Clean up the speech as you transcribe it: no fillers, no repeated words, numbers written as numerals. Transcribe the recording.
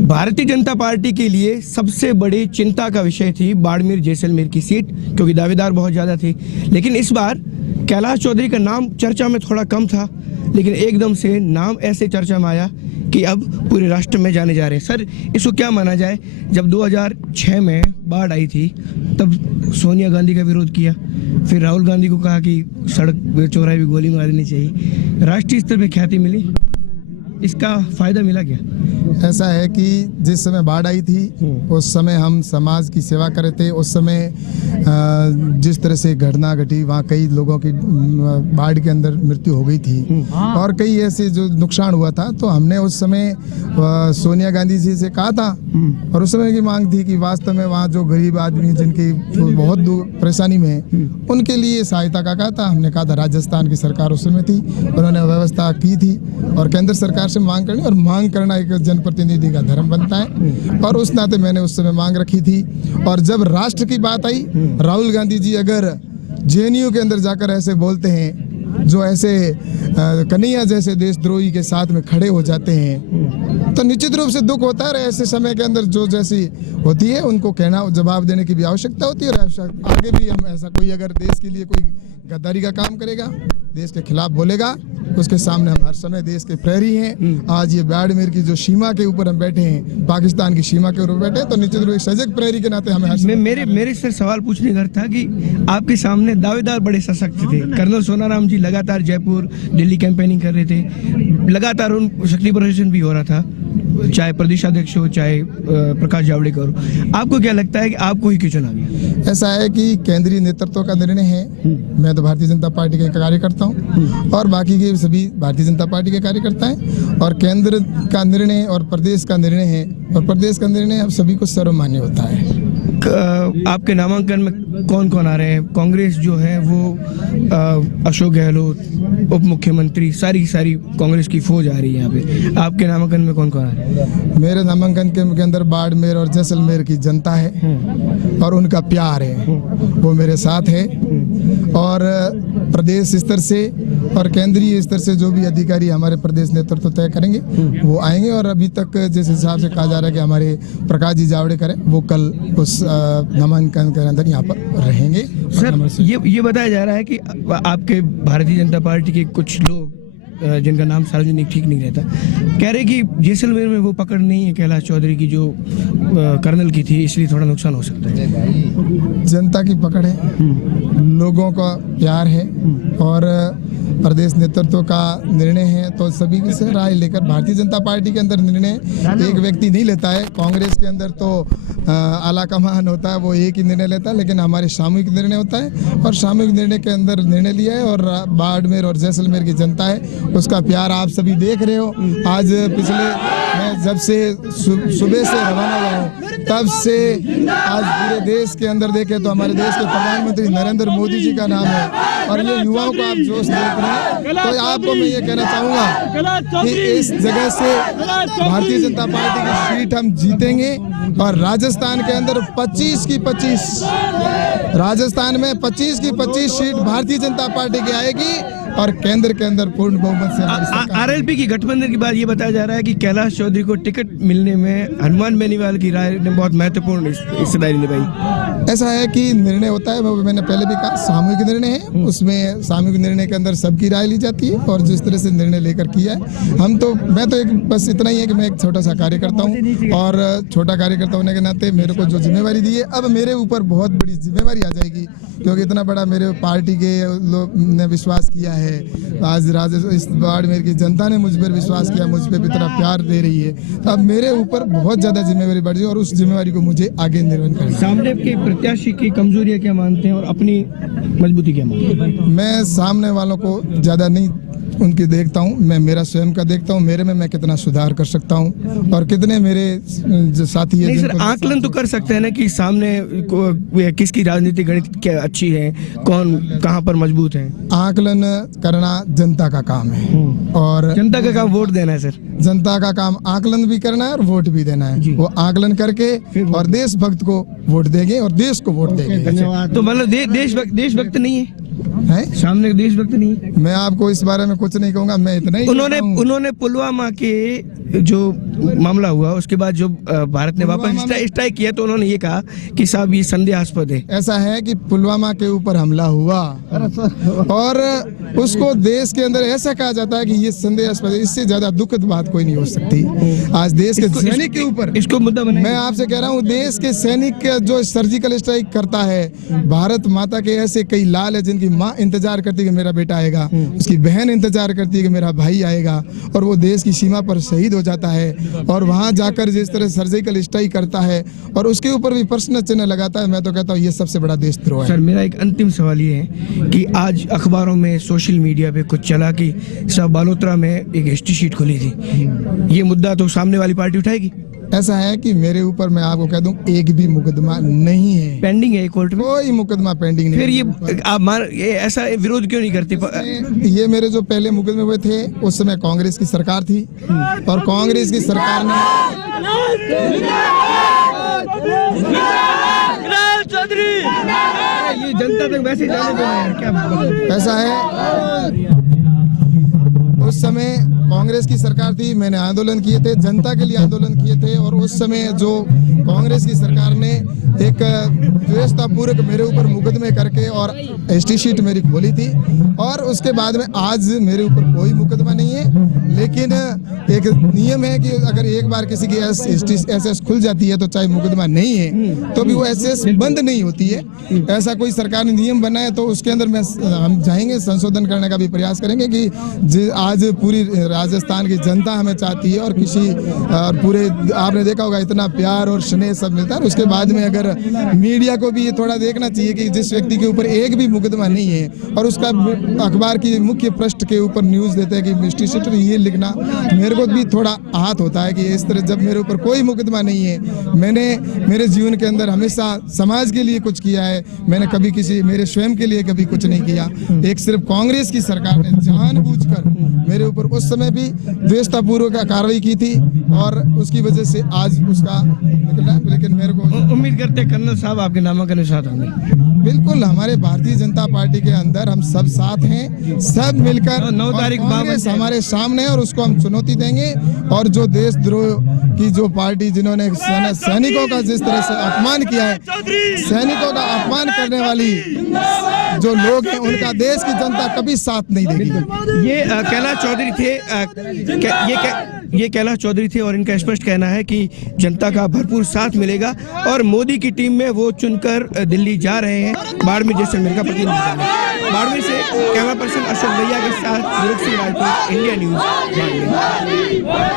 Bharatiya Janata party के लिए सबसे बड़ी चिंता का विषय थी बाड़मेर जैसलमेर की सीट, क्योंकि दावेदार बहुत ज़्यादा थे। लेकिन इस बार कैलाश चौधरी का नाम चर्चा में थोड़ा कम था, लेकिन एकदम से नाम ऐसे चर्चा में आया कि अब पूरे राष्ट्र में जाने जा रहे हैं। सर, इसको क्या माना जाए? जब 2006 में बाढ़ आई थी तब सोनिया गांधी का विरोध किया, फिर राहुल गांधी को कहा कि सड़क चौराहे भी गोली मार देनी चाहिए, राष्ट्रीय स्तर पर ख्याति मिली, इसका फायदा मिला क्या? ऐसा है कि जिस समय बाढ़ आई थी उस समय हम समाज की सेवा कर रहे थे। उस समय जिस तरह से घटना घटी, वहाँ कई लोगों की बाढ़ के अंदर मृत्यु हो गई थी और कई ऐसे जो नुकसान हुआ था, तो हमने उस समय सोनिया गांधी जी से कहा था और उस समय की मांग थी कि वास्तव में वहाँ जो गरीब आदमी जिनकी बहुत परेशानी में है, उनके लिए सहायता का कहा था। हमने कहा था, राजस्थान की सरकार उस समय थी, उन्होंने व्यवस्था की थी और केंद्र सरकार से मांग करनी, और मांग करना एक जनप्रतिनिधि का धर्म बनता है और उस नाते मैंने उस समय मांग रखी थी। और जब राष्ट्र की बात आई, राहुल गांधी जी अगर जेएनयू के अंदर जाकर ऐसे बोलते हैं, जो ऐसे कन्हैया जैसे देशद्रोही के साथ में खड़े हो जाते हैं, तो निश्चित रूप से दुख होता है। और ऐसे समय के अंदर जो जैसी होती है उनको कहना, जवाब देने की भी आवश्यकता होती है। और आगे भी हम ऐसा कोई अगर देश के लिए कोई गद्दारी का काम करेगा, देश के खिलाफ बोलेगा, उसके सामने हम हर समय देश के प्रहरी हैं। आज ये बाड़मेर की जो सीमा के ऊपर हम बैठे हैं, पाकिस्तान की सीमा के ऊपर बैठे हैं, तो निश्चित रूप से सजग प्रहरी के नाते हमें हर समय मेरे सर सवाल पूछने का था कि आपके सामने दावेदार बड़े सशक्त थे। कर्नल सोनाराम जी लगातार जयपुर दिल्ली कैंपेनिंग कर रहे थे, लगातार उन शक्ति प्रदर्शन भी हो रहा था, चाहे प्रदेशाध्यक्ष हो चाहे प्रकाश जावड़ेकर हो। आपको क्या लगता है कि आपको ही क्यों चुना गया? ऐसा है कि केंद्रीय नेतृत्व का निर्णय है। मैं तो भारतीय जनता पार्टी का कार्यकर्ता हूँ और बाकी के सभी भारतीय जनता पार्टी के कार्यकर्ता हैं, और केंद्र का निर्णय और प्रदेश का निर्णय है, और प्रदेश का निर्णय हम सभी को सर्वमान्य होता है। आपके नामांकन में कौन कौन आ रहे हैं? कांग्रेस जो है वो अशोक गहलोत, उप मुख्यमंत्री, सारी कांग्रेस की फौज आ रही है यहाँ पे। आपके नामांकन में कौन कौन आ रहा है? मेरे नामांकन के अंदर बाड़मेर और जैसलमेर की जनता है और उनका प्यार है, वो मेरे साथ है। और प्रदेश स्तर से और केंद्रीय स्तर से जो भी अधिकारी हमारे प्रदेश नेतृत्व तय करेंगे वो आएंगे। और अभी तक जिस हिसाब से कहा जा रहा है कि हमारे प्रकाश जी जावड़ेकर हैं, वो कल उस नामांकन के अंदर यहाँ पर रहेंगे। सर, ये बताया जा रहा है कि आपके भारतीय जनता पार्टी के कुछ लोग जिनका नाम सार्वजनिक ठीक नहीं रहता, कह रहे कि जैसलमेर में वो पकड़ नहीं है कैलाश चौधरी की जो कर्नल की थी, इसलिए थोड़ा नुकसान हो सकता है। जनता की पकड़ है, लोगों का प्यार है और प्रदेश नेतृत्व का निर्णय है, तो सभी की से राय लेकर भारतीय जनता पार्टी के अंदर निर्णय एक व्यक्ति नहीं लेता है। कांग्रेस के अंदर तो आला कमान होता है, वो एक ही निर्णय लेता है, लेकिन हमारे सामूहिक निर्णय होता है और सामूहिक निर्णय के अंदर निर्णय लिया है। और बाड़मेर और जैसलमेर की जनता है, उसका प्यार आप सभी देख रहे हो। आज मैं जब से सुबह से रवाना हुआ हूँ, तब से आज पूरे देश के अंदर देखे तो हमारे देश के प्रधानमंत्री नरेंद्र मोदी जी का नाम है और ये युवाओं को आप जोश देख रहे हैं। तो आपको मैं ये कहना चाहूँगा कि इस जगह से भारतीय जनता पार्टी की सीट हम जीतेंगे और राजस्थान के अंदर 25 की 25, राजस्थान में 25 की 25 सीट भारतीय जनता पार्टी की आएगी और केंद्र के अंदर पूर्ण बहुमत से आरएलपी की गठबंधन की बात ये बताया जा रहा है कि कैलाश चौधरी को टिकट मिलने में हनुमान बेनीवाल की राय ने बहुत महत्वपूर्ण हिस्सेदारी निभाई। ऐसा है कि निर्णय होता है, मैंने पहले भी कहा, सामूहिक निर्णय है। उसमें सामूहिक निर्णय के अंदर सबकी राय ली जाती है और जिस तरह से निर्णय लेकर किया है, मैं तो एक बस इतना ही है कि मैं एक छोटा सा कार्यकर्ता हूँ और छोटा कार्यकर्ता होने के नाते मेरे को जो जिम्मेवारी दी है, अब मेरे ऊपर बहुत बड़ी जिम्मेवारी आ जाएगी, क्योंकि इतना बड़ा मेरे पार्टी के लोग ने विश्वास किया है। आज इस बाड़मेर की जनता ने मुझ पर विश्वास किया, मुझ पर इतना प्यार दे रही है, तो अब मेरे ऊपर बहुत ज्यादा जिम्मेवारी बढ़ रही है और उस जिम्मेवारी को मुझे आगे निर्वहन करना है। सामने के प्रत्याशी की कमजोरियां क्या मानते हैं और अपनी मजबूती क्या मानते हैं? मैं सामने वालों को ज्यादा नहीं उनकी देखता हूँ, मैं मेरा स्वयं का देखता हूँ, मेरे में मैं कितना सुधार कर सकता हूँ और कितने मेरे जो साथी है। नहीं सर, आकलन तो कर सकते हैं ना कि सामने किसकी राजनीतिक गणित क्या अच्छी है, कौन कहाँ पर मजबूत है। आकलन करना जनता का काम है और जनता का काम वोट देना है सर। जनता का काम आकलन भी करना है और वोट भी देना है। वो आकलन करके और देशभक्त को वोट देंगे और देश को वोट देंगे। तो मतलब देशभक्त नहीं है सामने देशभक्त नहीं है। मैं आपको इस बारे में कुछ नहीं कहूँगा, मैं इतना ही उन्होंने पुलवामा के जो मामला हुआ उसके बाद जो भारत ने वापस स्ट्राइक किया तो उन्होंने ये कहा कि साहब ये संदेहास्पद है। ऐसा है कि पुलवामा के ऊपर हमला हुआ और उसको देश के अंदर ऐसा कहा जाता है कि ये संदेहास्पद है। इससे ज्यादा दुखद बात कोई नहीं हो सकती। आज देश के सैनिक के ऊपर इसको मुद्दा बनाएं। मैं आपसे कह रहा हूँ, देश के सैनिक जो सर्जिकल स्ट्राइक करता है, भारत माता के ऐसे कई लाल है जिनकी माँ इंतजार करती है कि मेरा बेटा आएगा, उसकी बहन इंतजार करती है कि मेरा भाई आएगा, और वो देश की सीमा पर शहीद हो जाता है और वहां जाकर जिस तरह सर्जिकल स्ट्राइक करता है और उसके ऊपर भी प्रश्न चिन्ह लगाता है, मैं तो कहता हूँ ये सबसे बड़ा देशद्रोह है। सर मेरा एक अंतिम सवाल ये है कि आज अखबारों में सोशल मीडिया पे कुछ चला कि साहब बालोतरा में एक हिस्ट्री शीट खुली थी, ये मुद्दा तो सामने वाली पार्टी उठाएगी? ऐसा है कि मेरे ऊपर मैं आपको कह दूं एक भी मुकदमा नहीं है, पेंडिंग है कोर्ट में, कोई मुकदमा पेंडिंग नहीं। फिर ये आप ये ऐसा विरोध क्यों नहीं करते? ये मेरे जो पहले मुकदमे हुए थे उस समय कांग्रेस की सरकार थी और कांग्रेस की सरकार ने ये जनता तक वैसे जाने देना है क्या? ऐसा है, उस समय कांग्रेस की सरकार थी, मैंने आंदोलन किए थे, जनता के लिए आंदोलन किए थे और उस समय जो कांग्रेस की सरकार ने एक व्यवस्थापूर्वक मेरे ऊपर मुकदमे करके और एसटी शीट मेरी खोली थी और उसके बाद में आज मेरे ऊपर कोई मुकदमा नहीं है। लेकिन एक नियम है कि अगर एक बार किसी की एसएस खुल जाती है तो चाहे मुकदमा नहीं है तो भी वो एसएस बंद नहीं होती है। ऐसा कोई सरकार ने नियम बनाया तो उसके अंदर हम चाहेंगे संशोधन करने का भी प्रयास करेंगे कि आज पूरी राजस्थान की जनता हमें चाहती है और पूरे आपने देखा होगा इतना प्यार और स्नेह सब मिलता है। उसके बाद में अगर मीडिया को भी ये थोड़ा देखना चाहिए कि जिस व्यक्ति के ऊपर एक भी मुकदमा नहीं है और उसका अखबार की मुख्य पृष्ठ के ऊपर न्यूज देते हैं कि मिस्ट्री शीट ये लिखना, मेरे को भी थोड़ा आहत होता है कि इस तरह जब मेरे ऊपर कोई मुकदमा नहीं है, मैंने मेरे जीवन के अंदर हमेशा समाज के लिए कुछ किया है, मैंने कभी मेरे स्वयं के लिए कभी कुछ नहीं किया। एक सिर्फ कांग्रेस की सरकार ने जानबूझकर मेरे ऊपर उस समय भी द्वेषतापूर्वक कार्रवाई की थी और उसकी वजह से आज उसका निकला। लेकिन मेरे को उम्मीद करते कर्नल साहब आपके नामांकन के साथ होंगे। बिल्कुल, हमारे भारतीय जनता पार्टी के अंदर हम सब साथ हैं, सब मिलकर 9 तारीख हमारे सामने है और उसको हम चुनौती देंगे। और जो देशद्रोह की जो पार्टी जिन्होंने सैनिकों का जिस तरह से अपमान किया है, सैनिकों का अपमान करने वाली जो लोग हैं उनका देश की जनता कभी साथ नहीं देगी। ये कैलाश चौधरी थे, ये कैलाश चौधरी थे और इनका स्पष्ट कहना है कि जनता का भरपूर साथ मिलेगा और मोदी की टीम में वो चुनकर दिल्ली जा रहे हैं बाड़मेर जैसलमेर का प्रतिनिधित्व। बाड़मेर से कैमरा पर्सन अशोक भैया के साथ इंडिया न्यूज।